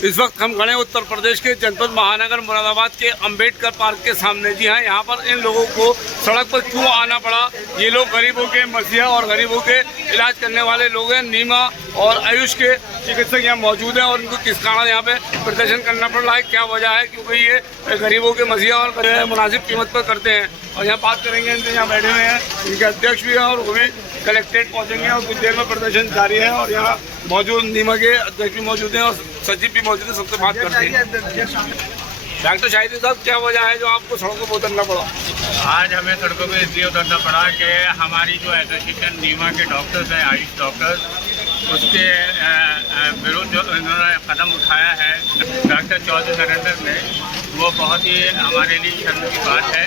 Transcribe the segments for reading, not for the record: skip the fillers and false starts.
इस वक्त हम खड़े हैं उत्तर प्रदेश के जनपद महानगर मुरादाबाद के अंबेडकर पार्क के सामने। जी हाँ, यहाँ पर इन लोगों को सड़क पर क्यों आना पड़ा? ये लोग गरीबों के मसीहा और गरीबों के इलाज करने वाले लोग हैं। नीमा और आयुष के चिकित्सक यहाँ मौजूद हैं और उनको किस कारण यहाँ पे प्रदर्शन करना पड़ रहा है, क्या वजह है? क्योंकि ये गरीबों के मसीहा और मुनासिब कीमत पर करते हैं। और यहाँ बात करेंगे, इनसे यहाँ बैठे हुए हैं, इनके अध्यक्ष भी हैं और वो भी कलेक्ट्रेट पहुँचेंगे और कुछ देर में प्रदर्शन जारी है। और यहाँ मौजूद नीमा के अध्यक्ष भी मौजूद हैं और सचिव भी मौजूद है, सबसे बात करते हैं। डॉक्टर शाहिदी साहब, क्या वजह है जो आपको सड़कों पर उतरना पड़ा? आज हमें सड़कों में इसलिए उतरना पड़ा कि हमारी जो एसोसिएशन नीमा के डॉक्टर्स हैं, आयुष डॉक्टर्स, उसके विरुद्ध उन्होंने कदम उठाया है डॉक्टर चौधरी नरेंद्र ने, वो बहुत ही हमारे लिए शर्म की बात है।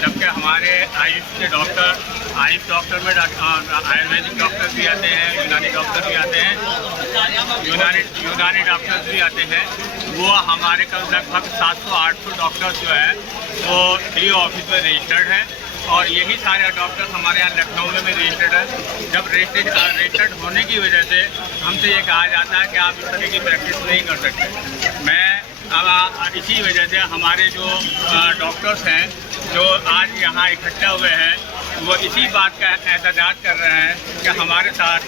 जबकि हमारे आयुष के डॉक्टर में आयुर्वेदिक डॉक्टर भी आते हैं, यूनानी डॉक्टर भी आते हैं, यूनानी डॉक्टर्स भी आते हैं। वो हमारे कल लगभग 700-800 डॉक्टर्स जो है वो डी ऑफिस में रजिस्टर्ड हैं और यही सारे डॉक्टर्स हमारे यहाँ लखनऊ में रजिस्टर्ड है। जब रजिस्टर्ड होने की वजह से हमसे ये कहा जाता है कि आप इस तरह की प्रैक्टिस नहीं कर सकते। अब इसी वजह से हमारे जो डॉक्टर्स हैं जो आज यहाँ इकट्ठा हुए हैं, वो इसी बात का एहतजाज कर रहे हैं कि हमारे साथ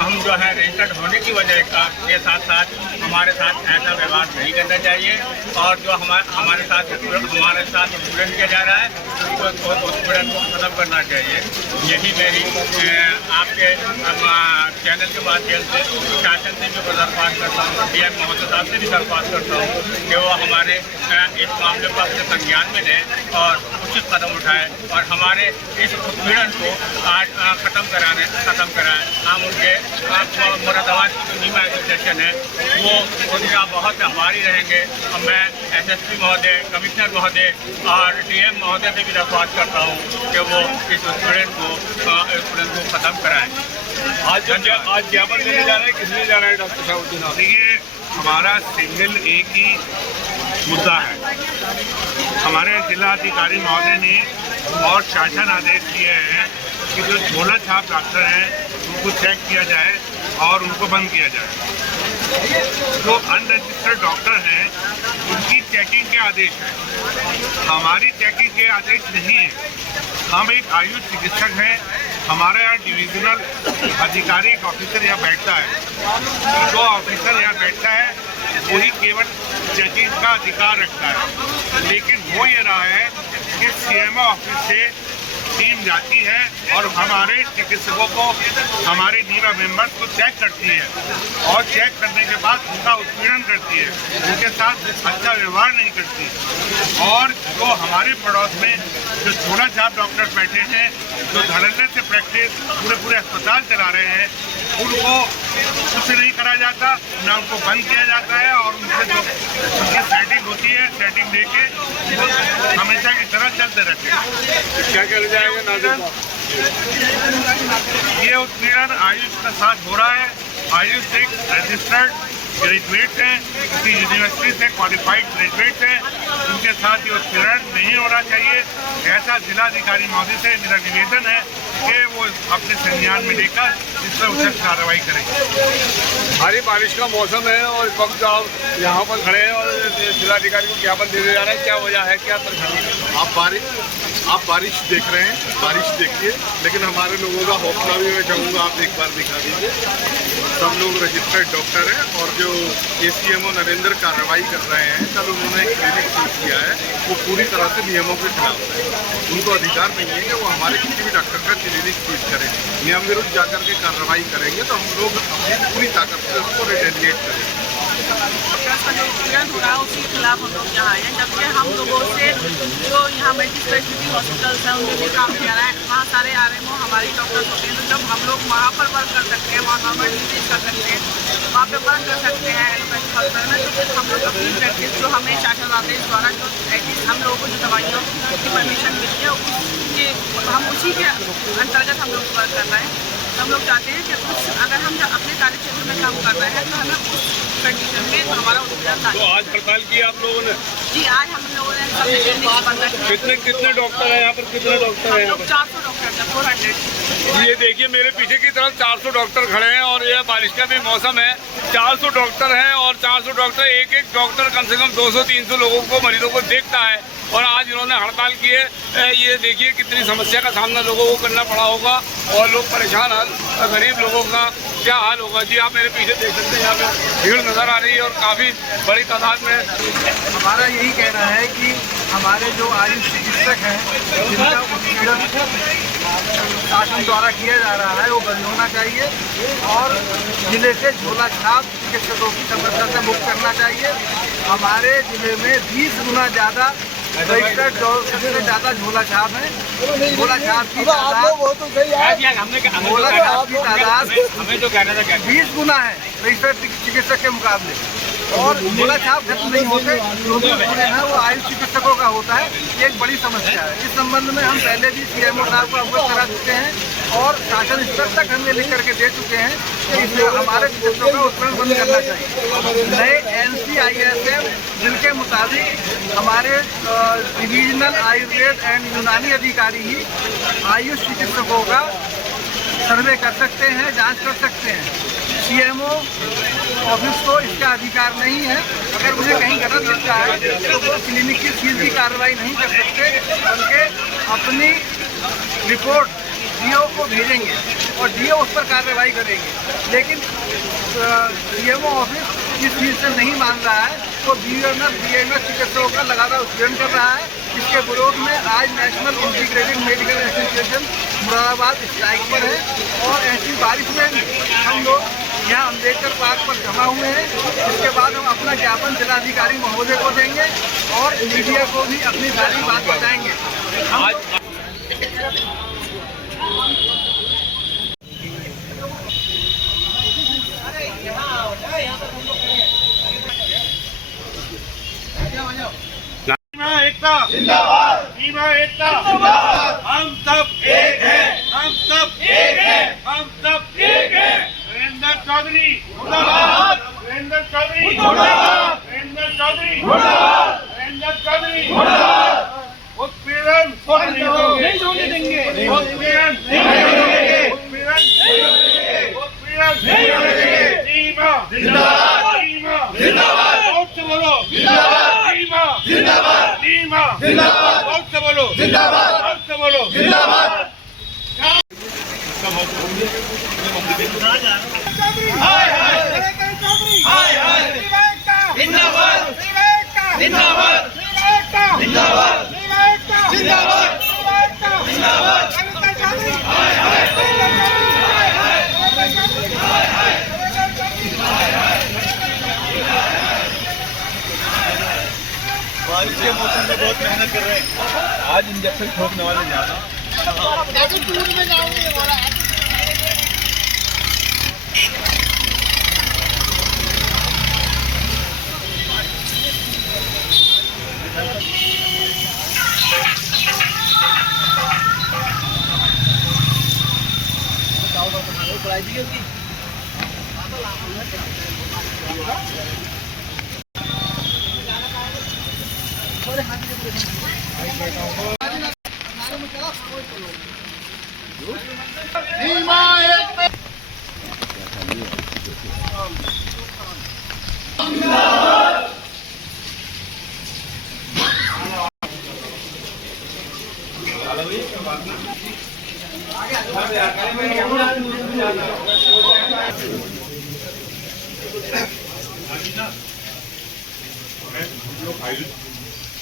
हम जो है रजिस्टर्ड होने की वजह के साथ हमारे साथ ऐसा व्यवहार नहीं करना चाहिए और जो हमारे साथ उत्पीड़न किया जा रहा है उसको उत्पीड़न को खत्म करना चाहिए। यही मेरी आपके चैनल के माध्यम से शासन से भी दरख्वास्त करता हूँ, DM महोदय साहब से भी दरख्वास्त करता हूँ कि वो हमारे इस मामले को अपने संज्ञान में लें और उचित कदम उठाएं और हमारे इस उत्पीड़न को आज खत्म कराएं। हम उनके मुरादाबाद की जो नीमा एसोसिएशन है वो उनका बहुत आभारी रहेंगे और मैं SSP महोदय, कमिश्नर महोदय और DM महोदय से भी दरख्वास्त करता हूँ कि वो इस उत्पीड़न को खत्म कराएं। आज ज्ञापन देने जा रहे हैं, किस लिए जा रहे हैं डॉक्टर साहब? देखिए, हमारा सिंगल एक ही मुद्दा है। हमारे जिला अधिकारी महोदय ने और शासन आदेश दिए हैं कि जो झोला छाप डॉक्टर हैं उनको चेक किया जाए और उनको बंद किया जाए। जो अनरजिस्टर्ड डॉक्टर हैं उनकी चेकिंग के आदेश हैं, हमारी चेकिंग के आदेश नहीं है। हम एक आयुष चिकित्सक हैं, हमारे यहाँ डिविजनल अधिकारी एक ऑफिसर यहाँ बैठता है। जो ऑफिसर यहाँ बैठता है वही केवल चेकिंग का अधिकार रखता है, लेकिन हो ये रहा है कि CMO ऑफिस से टीम जाती है और हमारे चिकित्सकों को, हमारे नीमा मेंबर्स को चेक करती है और चेक करने के बाद उनका उत्पीड़न करती है, उनके साथ अच्छा व्यवहार नहीं करती। और जो हमारे पड़ोस में जो छोटा छाप डॉक्टर्स बैठे हैं, जो धड़ल्ले से प्रैक्टिस पूरे अस्पताल चला रहे हैं, उनको कुछ नहीं करा जाता, ना उनको बंद किया जाता है और उनसे जो उनकी सेटिंग होती है, सेटिंग देके हमेशा की तरह चलते रहते हैं। क्या किया जाएगा नाज़िम साहब? ये उत्पीड़न आयुष के साथ हो रहा है। आयुष एक रजिस्टर्ड ग्रेजुएट हैं, किसी यूनिवर्सिटी से क्वालिफाइड ग्रेजुएट हैं, उनके साथ ये उत्पीड़न नहीं होना चाहिए। ऐसा जिलाधिकारी महोदय से मेरा निवेदन है कि वो अपने संज्ञान में लेकर इस पर उचित कार्रवाई करें। भारी बारिश का मौसम है और इस वक्त आप यहाँ पर खड़े हैं और जिलाधिकारी को ज्ञापन देने जा रहे हैं, क्या वजह है, क्या परेशानी है? आप बारिश देख रहे हैं, बारिश देखिए, लेकिन हमारे लोगों का हौसला भी मैं चाहूँगा आप एक बार दिखा दीजिए। सब लोग रजिस्टर्ड डॉक्टर हैं और जो ACMO नरेंद्र कार्रवाई कर रहे हैं, कल उन्होंने एक क्लिनिक सीज किया है, वो पूरी तरह से नियमों के खिलाफ है। उनको अधिकार नहीं है कि वो हमारे किसी भी डॉक्टर का क्लिनिक सीज करें। नियम विरुद्ध जाकर के कार्रवाई करेंगे तो हम लोग अपनी पूरी ताकत से उसको रिटेलिएट करेंगे। डॉक्टर्स का जो उत्पीड़न हो रहा है उसके खिलाफ हम लोग यहाँ आए हैं। जबकि हम लोगों से जो यहाँ मल्टी स्पेशलिटी हॉस्पिटल्स हैं उनमें भी काम किया रहा है, वहाँ सारे RMO हमारी डॉक्टर्स होते हैं। तो जब हम लोग वहाँ पर वर्क कर सकते हैं, वहाँ नॉर्मल डिलीवरी कर सकते हैं, वहाँ पर वर्क कर सकते हैं एलोपैथिक हॉस्पिटल में, तो फिर हम लोग अपनी प्रैक्टिस जो हमें शासन आदेश द्वारा जो एटलीस्ट हम लोगों को जो दवाइयों की परमिशन मिलती है उसके हम उसी के अंतर्गत हम लोग वर्क कर रहे हैं। तो हम लोग चाहते हैं कि अगर हम अपने कार्य क्षेत्र में काम कर रहे हैं तो हमें उस कंडीशन में हमारा उत्पीड़न ना। तो आज हड़ताल की आप लोगों ने? जी, आज हम लोगों ने कितने डॉक्टर हैं यहाँ पर? कितने डॉक्टर हैं यहाँ पर? 400 डॉक्टर हैं, 400। ये देखिए मेरे पीछे की तरफ 400 डॉक्टर खड़े हैं और ये बारिश का भी मौसम है। 400 डॉक्टर हैं और 400 डॉक्टर, एक डॉक्टर कम से कम 200-300 लोगों को, मरीजों को देखता है। और आज इन्होंने हड़ताल की है। ये देखिए कितनी समस्या का सामना लोगों को करना पड़ा होगा और लोग परेशान हाल, गरीब लोगों का क्या हाल होगा। जी आप मेरे पीछे देख सकते हैं, यहाँ पे भीड़ नज़र आ रही है और काफ़ी बड़ी तादाद में। हमारा यही कहना है कि हमारे जो आयुष चिकित्सक हैं जिनका उत्पीड़न शासन द्वारा किया जा रहा है वो बंद होना चाहिए और जिले से झोला छाप चिकित्सकों की समस्या से मुक्त करना चाहिए। हमारे जिले में 20 गुना ज़्यादा रजिस्टर्ड सबसे ज़्यादा झोला छाप है। झोला छाप की तादाद हमें तो कहना था 20 गुना है रजिस्टर्ड चिकित्सक के मुकाबले। और झोला छाप खत्म नहीं होते, जो भी है वो आयुष चिकित्सकों का होता है। ये एक बड़ी समस्या है। इस संबंध में हम पहले भी CMO साहब को अवगत करा चुके हैं और शासन स्तर तक हमने लिख करके दे चुके हैं कि इसमें हमारे चिकित्सकों का उत्पीड़न बंद करना चाहिए। नए NCISM बिल के मुताबिक हमारे डिविजनल आयुर्वेद एंड यूनानी अधिकारी ही आयुष चिकित्सकों का सर्वे कर सकते हैं, जांच कर सकते हैं। CMO ऑफिस को इसका अधिकार नहीं है। अगर मुझे कहीं गलत लगता है तो वो क्लिनिक की सील की कार्रवाई नहीं कर सकते, बल्कि अपनी रिपोर्ट DO को भेजेंगे और DO उस पर कार्रवाई करेंगे। लेकिन CMO ऑफिस इस चीज़ से नहीं मान रहा है तो BMS चिकित्सकों का लगातार उत्पीड़न कर रहा है। इसके विरोध में आज national integrated medical association Moradabad strike पर है और ऐसी बारिश में भी हम लोग यहाँ अम्बेडकर पार्क पर जमा हुए हैं। इसके बाद हम अपना ज्ञापन जिलाधिकारी महोदय को देंगे और मीडिया को भी अपनी सारी बात बताएंगे। एकता जिंदाबाद, सीमा एकता जिंदाबाद। हम सब एक हैं, हम सब एक हैं, हम सब एक हैं। वीरेंद्र चौधरी मुर्दाबाद, वीरेंद्र चौधरी मुर्दाबाद, वीरेंद्र चौधरी मुर्दाबाद, वीरेंद्र चौधरी मुर्दाबाद। उत्पीड़न नहीं होने देंगे, उत्पीड़न नहीं होने देंगे, उत्पीड़न नहीं होने देंगे, उत्पीड़न नहीं होने देंगे। सीमा जिंदाबाद, सीमा जिंदाबाद, बहुत से बोलो जिंदाबाद, सीमा जिंदाबाद, सीमा जिंदाबाद, बहुत से बोलो जिंदाबाद, बहुत से बोलो जिंदाबाद। हाय हाय हाय हाय जिंदाबाद, जिंदाबाद जिंदाबाद, जिंदाबाद जिंदाबाद, जिंदाबाद हाय हाय हाय हाय। बारिश के मौसम में बहुत मेहनत कर रहे हैं। आज इंजेक्शन ठोकने वाले ज़्यादा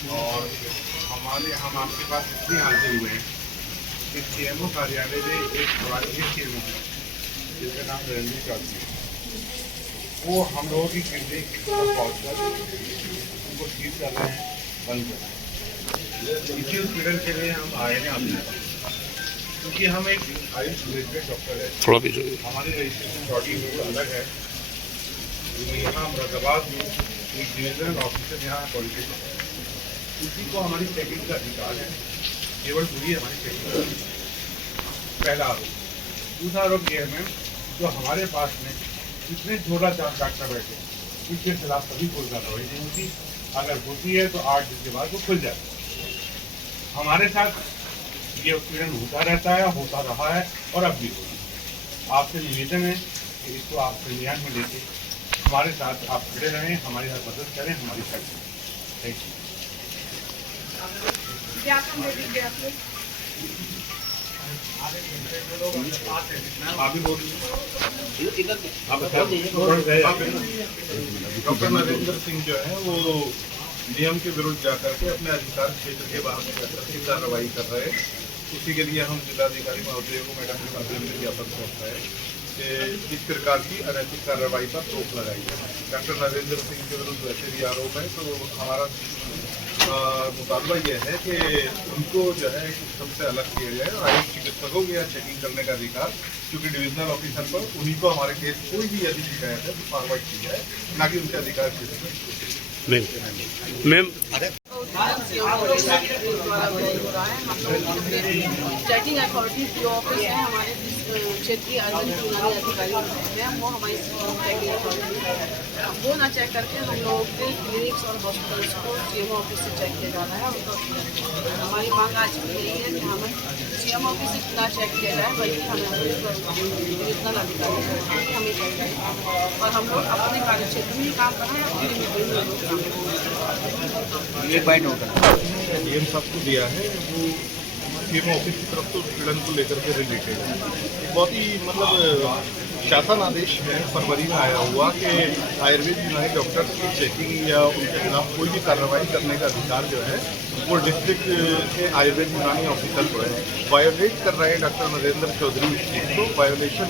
और हम आपके पास इसलिए हाजिर हुए हैं कि CMO कार्यालय में एक पुरानी CMO है जिसका नाम रणवीर चौधरी है। वो हम लोगों की क्लिनिक पहुँचकर उनको ठीक कर रहे हैं, बंद कर रहे हैं। इसी उत्पीड़न के लिए हम आए हैं आपके पास, क्योंकि हम एक आयुष रजिस्टर्ड डॉक्टर है। हमारी रजिस्ट्रेशन बॉडी बिल्कुल अलग है। यहाँ मुरादाबाद में एक डिविजनल ऑफिसर यहाँ क्वालिफिकेशन है, उसी को हमारी चेकिंग का अधिकार है, केवल पूरी हमारी चेकिंग। पहला आरोप दूसरा आरोप ये है मैम, जो हमारे पास में जितने झोला छाप डॉक्टर बैठे उसके खिलाफ कभी कोई कार्रवाई नहीं होती। अगर होती है तो 8 दिन के बाद वो खुल जाती है। हमारे साथ ये उत्पीड़न होता रहता है, होता रहा है और अब भी होगा। आपसे निवेदन है कि इसको आप संज्ञान में लेके हमारे साथ आप खड़े रहें, हमारे साथ मदद करें, हमारी साथ। Thank you. क्या काम दे दीजिए आप लोग? आप भी बोल डॉक्टर नरेंद्र सिंह जो है वो नियम के विरुद्ध जाकर के अपने अधिकार क्षेत्र के बाहर जाकर के कार्रवाई कर रहे हैं। उसी के लिए हम जिलाधिकारी महोदय को मैडम के माध्यम से ज्ञापन सौंप रहे हैं कि इस प्रकार की अनैतिक कार्रवाई पर रोक लगाई जाए। डॉक्टर नरेंद्र सिंह के विरुद्ध वैसे भी आरोप है, तो हमारा मुतालबा यह है कि उनको जो है सिस्टम से अलग किया जाए और आयुष चिकित्सकों को यह चेकिंग करने का अधिकार, क्योंकि डिविजनल ऑफिसर पर उन्हीं को हमारे केस कोई भी यदि शिकायत है तो फॉरवर्ड की जाए, ना कि उनके अधिकार क्षेत्र में। मैम चेकिंग अथॉरिटी जो ऑफिस है हमारे क्षेत्रीय अर्बन चुनावी अधिकारी हैं, वो हमारी चेकिंग अथॉरिटी है। वो ना चेक करके हम लोगों के क्लिनिक्स और हॉस्पिटल्स को सीएमओ ऑफिस से चेक किया जाना है। उनका हमारी मांग आज भी यही है कि हमें सीएमओ ऑफिस से ना चेक किया जाए, बल्कि हमें डिविजनल अधिकारी हमें चाहिए और हम लोग अपने कार्य क्षेत्र में काम करें। डीएम साहब को दिया है वो सीएमओ ऑफिस की तरफ से उत्पीड़न को लेकर के रिलेटेड है। एक बहुत ही मतलब शासन आदेश है फरवरी में आया हुआ कि आयुर्वेद यूनानी डॉक्टर्स की चेकिंग या उनके खिलाफ कोई भी कार्रवाई करने का अधिकार जो है वो डिस्ट्रिक्ट के आयुर्वेद यूनानी ऑफिसर को है। वायोलेट कर रहे हैं डॉक्टर नरेंद्र चौधरी इस चीज़ को, वायोलेशन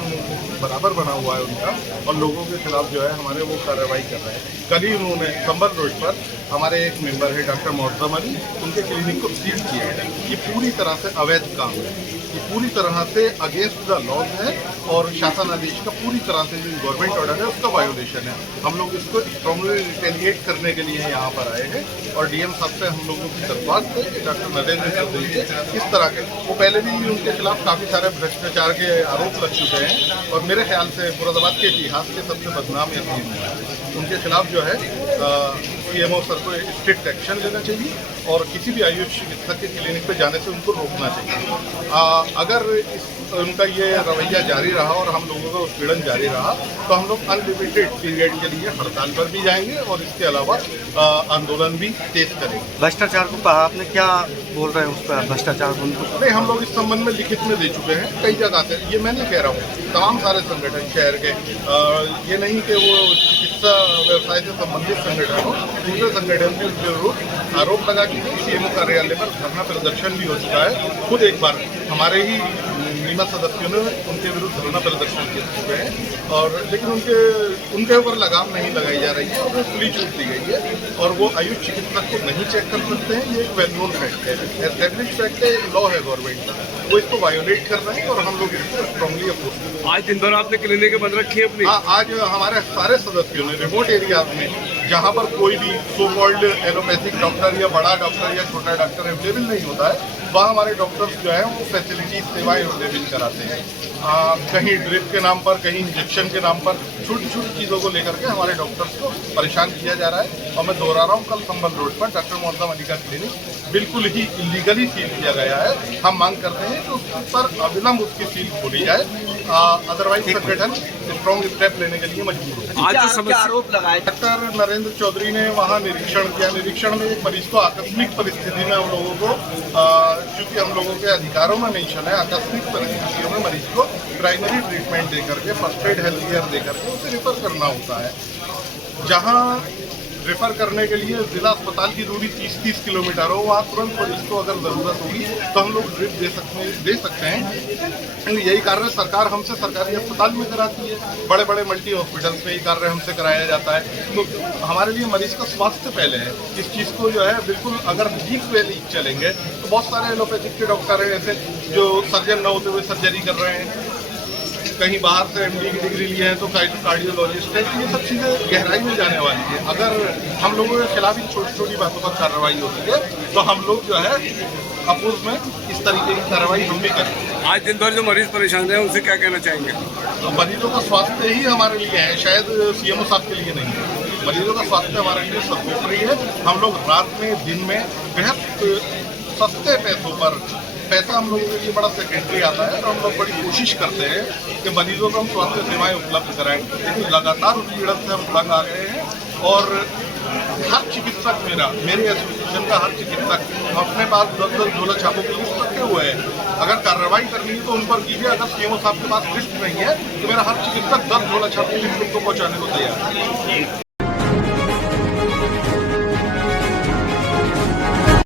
बराबर बना हुआ है उनका, और लोगों के खिलाफ जो है हमारे वो कार्रवाई कर रहे हैं। कल ही उन्होंने संबल रोड पर हमारे एक मेंबर है डॉक्टर मोहतम अली, उनके क्लिनिक को सील किया है। ये पूरी तरह से अवैध काम है, ये पूरी तरह से अगेंस्ट द लॉज है और शासन आदेश का पूरी तरह से जो गवर्नमेंट ऑर्डर है उसका वायोलेशन है। हम लोग इसको स्ट्रांगली रिटेलिएट करने के लिए यहाँ पर आए हैं और डीएम साहब से हम लोगों की दरख्वास्त है कि डॉक्टर नरेंद्र चौधरी के इस तरह के, वो पहले भी उनके खिलाफ काफ़ी सारे भ्रष्टाचार के आरोप लग चुके हैं और मेरे ख्याल से मुरादाबाद के इतिहास के सबसे बदनाम ये टीम है। उनके खिलाफ जो है सीएमओ सर को स्ट्रिक्ट एक्शन लेना चाहिए और किसी भी आयुष चिकित्सक के क्लिनिक पे जाने से उनको रोकना चाहिए। अगर उनका ये रवैया जारी रहा और हम लोगों का उत्पीड़न जारी रहा तो हम लोग अनलिमिटेड पीरियड के लिए हड़ताल पर भी जाएंगे और इसके अलावा आंदोलन भी तेज करेंगे। भ्रष्टाचार को कहा आपने, क्या बोल रहे हैं उस पर भ्रष्टाचार? नहीं, हम लोग इस संबंध में लिखित में दे चुके हैं कई जगह से। ये मैं नहीं कह रहा हूँ, तमाम सारे संगठन शहर के, ये नहीं कि वो चिकित्सा व्यवसाय से संबंधित संगठन हो, दूसरे संगठन के विरुद्ध आरोप लगा कि सीएमओ कार्यालय पर धरना प्रदर्शन भी हो चुका है। खुद एक बार हमारे ही नियमित सदस्यों ने उनके विरुद्ध धरना प्रदर्शन किए चुके हैं और लेकिन उनके ऊपर लगाम नहीं लगाई जा रही है और वो खुली छूट दी गई है और वो आयुष चिकित्सक को नहीं चेक कर सकते हैं। ये एक वेल नोन फैक्ट है, एस्टेब्लिश फैक्ट है, लॉ है गवर्नमेंट का, वो इसको वायोलेट कर रहे हैं और हम लोग इसको स्ट्रांगली अपोज कर रहे हैं। आज दिन भर आपने क्लिनिक बंद रखी है अपनी? हाँ, आज हमारे सारे सदस्यों ने रिमोट एरियाज में जहाँ पर कोई भी सो कॉल्ड एलोपैथिक डॉक्टर या बड़ा डॉक्टर या छोटा डॉक्टर अवेलेबल नहीं होता है, वहाँ हमारे डॉक्टर्स जो है वो फैसिलिटी सेवाएं अवेलेबल कराते हैं। कहीं ड्रिप के नाम पर, कहीं इंजेक्शन के नाम पर छोटी छोटी चीज़ों को लेकर के हमारे डॉक्टर्स को परेशान किया जा रहा है। और मैं दोहरा रहा हूँ, कल संबल रोड पर डॉक्टर मोहतम अली का क्लिनिक बिल्कुल ही इलीगली सील किया गया है। हम मांग करते हैं कि उस पर अविलंब उसकी सील खोली जाए, अदरवाइज संगठन स्ट्रॉन्ग स्टेप लेने के लिए मजबूर है। आज क्या आरोप लगाए? डॉक्टर नरेंद्र चौधरी ने वहाँ निरीक्षण किया। निरीक्षण में एक मरीज को आकस्मिक परिस्थिति में हम लोगों को, चूँकि हम लोगों के अधिकारों में नहीं चला है, आकस्मिक परिस्थितियों में मरीज को प्राइमरी ट्रीटमेंट दे करके, फर्स्ट एड हेल्थ केयर दे करके उसे रिफर करना होता है। जहाँ रेफर करने के लिए जिला अस्पताल की दूरी 30-30 किलोमीटर हो, वहाँ तुरंत मरीज को अगर ज़रूरत होगी तो हम लोग ड्रिप दे सकते हैं। यही कार्य सरकार हमसे सरकारी अस्पताल में कराती है, बड़े बड़े मल्टी हॉस्पिटल्स में ये कार्य हमसे कराया जाता है। तो हमारे लिए मरीज का स्वास्थ्य पहले है। इस चीज़ को जो है बिल्कुल अगर लीक वे लीक चलेंगे तो बहुत सारे एलोपैथिक के डॉक्टर हैं ऐसे जो सर्जन न होते हुए सर्जरी कर रहे हैं, कहीं बाहर से एमडी की डिग्री लिए हैं तो कार्डियोलॉजिस्ट है। तो ये सब चीज़ें गहराई में जाने वाली है। अगर हम लोगों के खिलाफ इन छोटी छोटी बातों पर कार्रवाई होती है तो हम लोग जो है अपोज में इस तरीके की कार्रवाई हम भी करें। आज दिन भर जो मरीज परेशान रहे उनसे क्या कहना चाहेंगे? तो मरीजों का स्वास्थ्य ही हमारे लिए है, शायद सीएमओ साहब के लिए नहीं है। मरीजों का स्वास्थ्य हमारे लिए सर्वोपरि है। हम लोग रात में दिन में बेहद सस्ते पैसों पर, पैसा हम लोगों के लिए बड़ा सेकेंडरी आता है, और हम लोग बड़ी कोशिश करते हैं कि मरीजों को हम स्वास्थ्य सेवाएं उपलब्ध कराएं। लेकिन लगातार उनकी हिड़प से हम तंग आ गए हैं, और हर चिकित्सक मेरे एसोसिएशन का हर चिकित्सक अपने पास 10-10 झोला छापों की लिस्ट रखे हुए हैं। अगर कार्रवाई करनी है तो उन पर कीजिए। अगर सीएमओ साहब के पास लिस्ट नहीं है तो मेरा हर चिकित्सक 10 झोला छाप की लिस्ट उनको पहुँचाने को तैयार है।